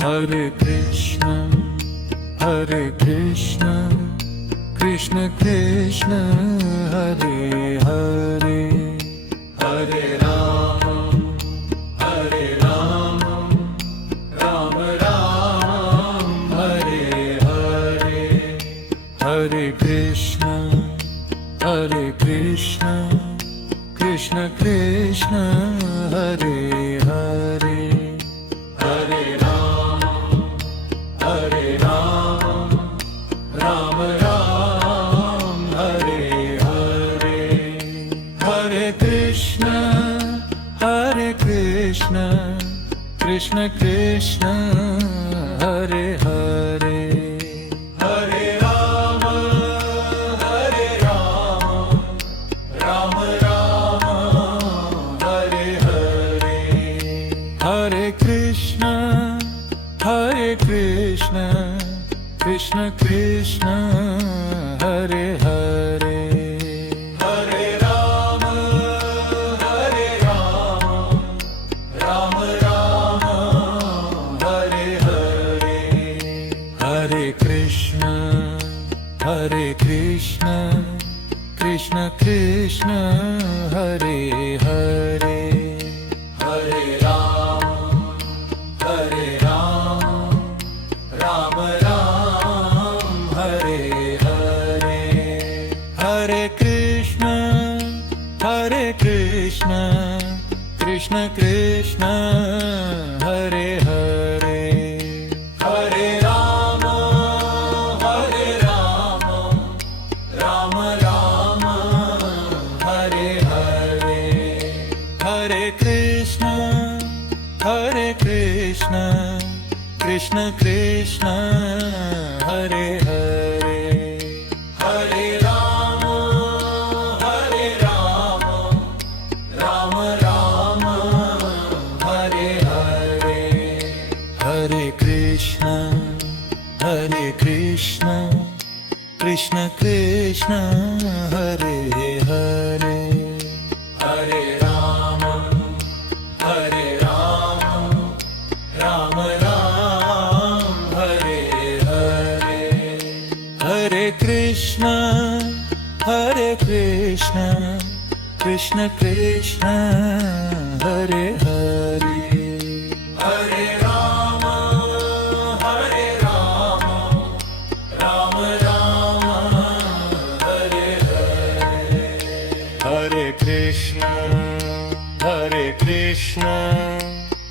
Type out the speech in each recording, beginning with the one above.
Hare Krishna, Krishna Krishna, Hare Hare, Hare Rama, Rama Rama, Hare Hare, Hare Krishna, Krishna Krishna, Hare Hare, Hare Rama, Rama Rama, Hare Hare, Hare Krishna, Krishna Krishna, Hare Hare, Hare Rama, Rama Rama, Hare Hare, Hare Krishna, Krishna Krishna, Hare Hare, Hare Rama, Rama Rama, Hare Hare, Hare Krishna, Krishna Krishna, Hare Hare, Hare Rama, Rama Rama, Hare Hare, Hare Krishna, Krishna Krishna, Hare Hare, Hare Rama, Rama Rama, Hare Hare, Hare Krishna, Krishna Krishna, Hare Hare, Hare Rama, Rama Rama, Hare Hare, Hare Krishna, Krishna Krishna, Hare Hare, Hare Rama, Rama Rama, Hare Hare, Hare Krishna, Krishna Krishna, Hare Hare, Hare Rama, Rama Rama, Hare Hare, Hare Krishna,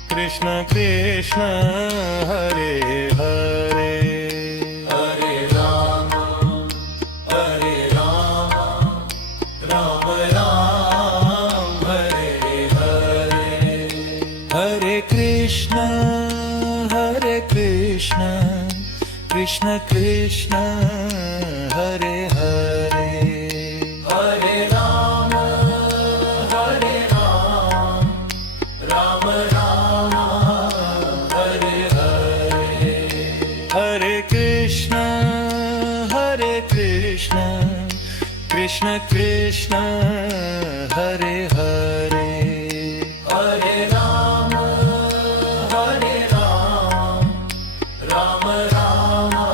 Krishna Krishna, Hare Hare, Hare Rama, Rama Rama, Hare Hare, Hare Krishna, Krishna Krishna, Hare Hare, Hare Rama, Rama Rama, Hare Hare, Hare Krishna, Krishna Krishna, Hare Hare, Hare Rama, Rama Rama,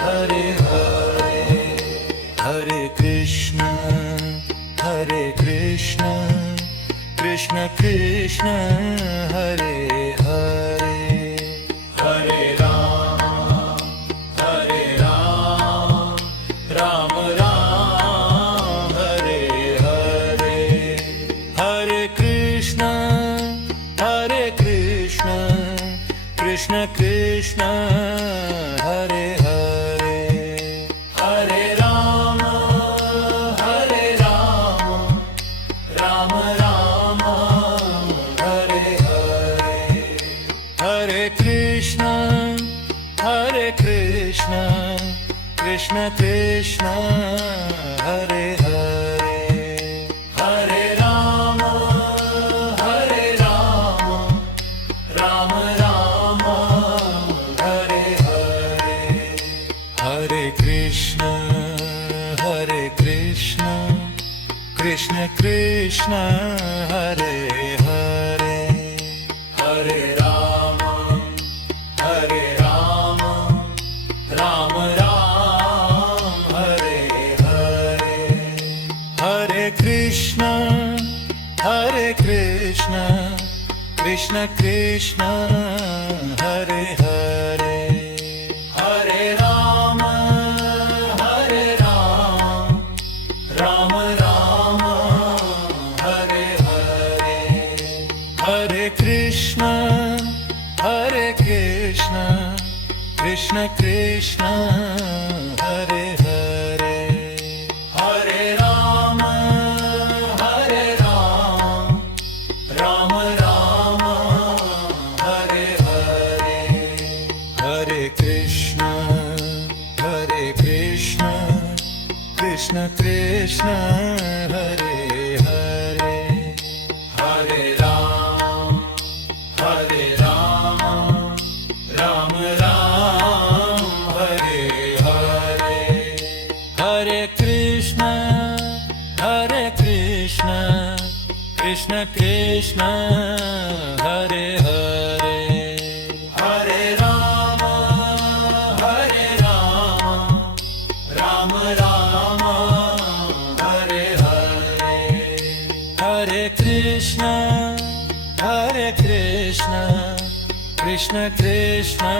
Hare Hare, Hare Krishna, Krishna Krishna, Hare Hare, Hare Rama, Rama Rama, Hare Hare, Hare Krishna, Krishna Krishna, Hare Hare, Hare Rama, Rama Rama, Hare Hare, Hare Krishna, Krishna Krishna, Hare Hare, Hare Rama, Rama Rama, Hare Hare, Hare Krishna, Krishna Krishna, Hare Hare, Hare Rama, Krishna Krishna Hare Hare Hare Rama Rama Rama Hare Hare Hare Krishna Krishna Krishna Hare Hare Hare Rama Rama Rama Hare Hare Hare Krishna Krishna Krishna Hare Hare Hare Rama Rama Rama Hare Hare Hare Krishna Krishna Krishna Hare Hare Hare Rama Rama Rama Hare Hare Hare Krishna Krishna Krishna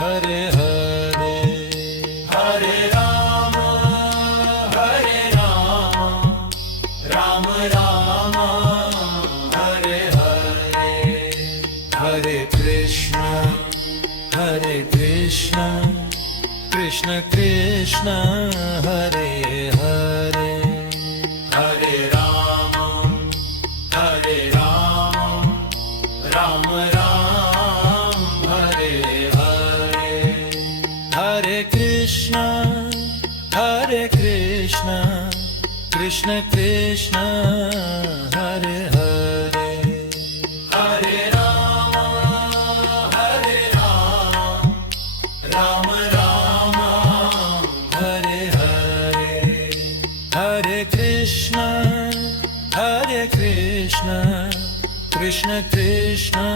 Hare Hare Hare Rama Rama Rama Hare Hare Hare Krishna Krishna Krishna Hare Hare Hare Rama Rama Rama Hare Hare Hare Krishna Krishna Krishna Hare Hare Hare Rama Rama Rama Hare Hare Hare Krishna Krishna Krishna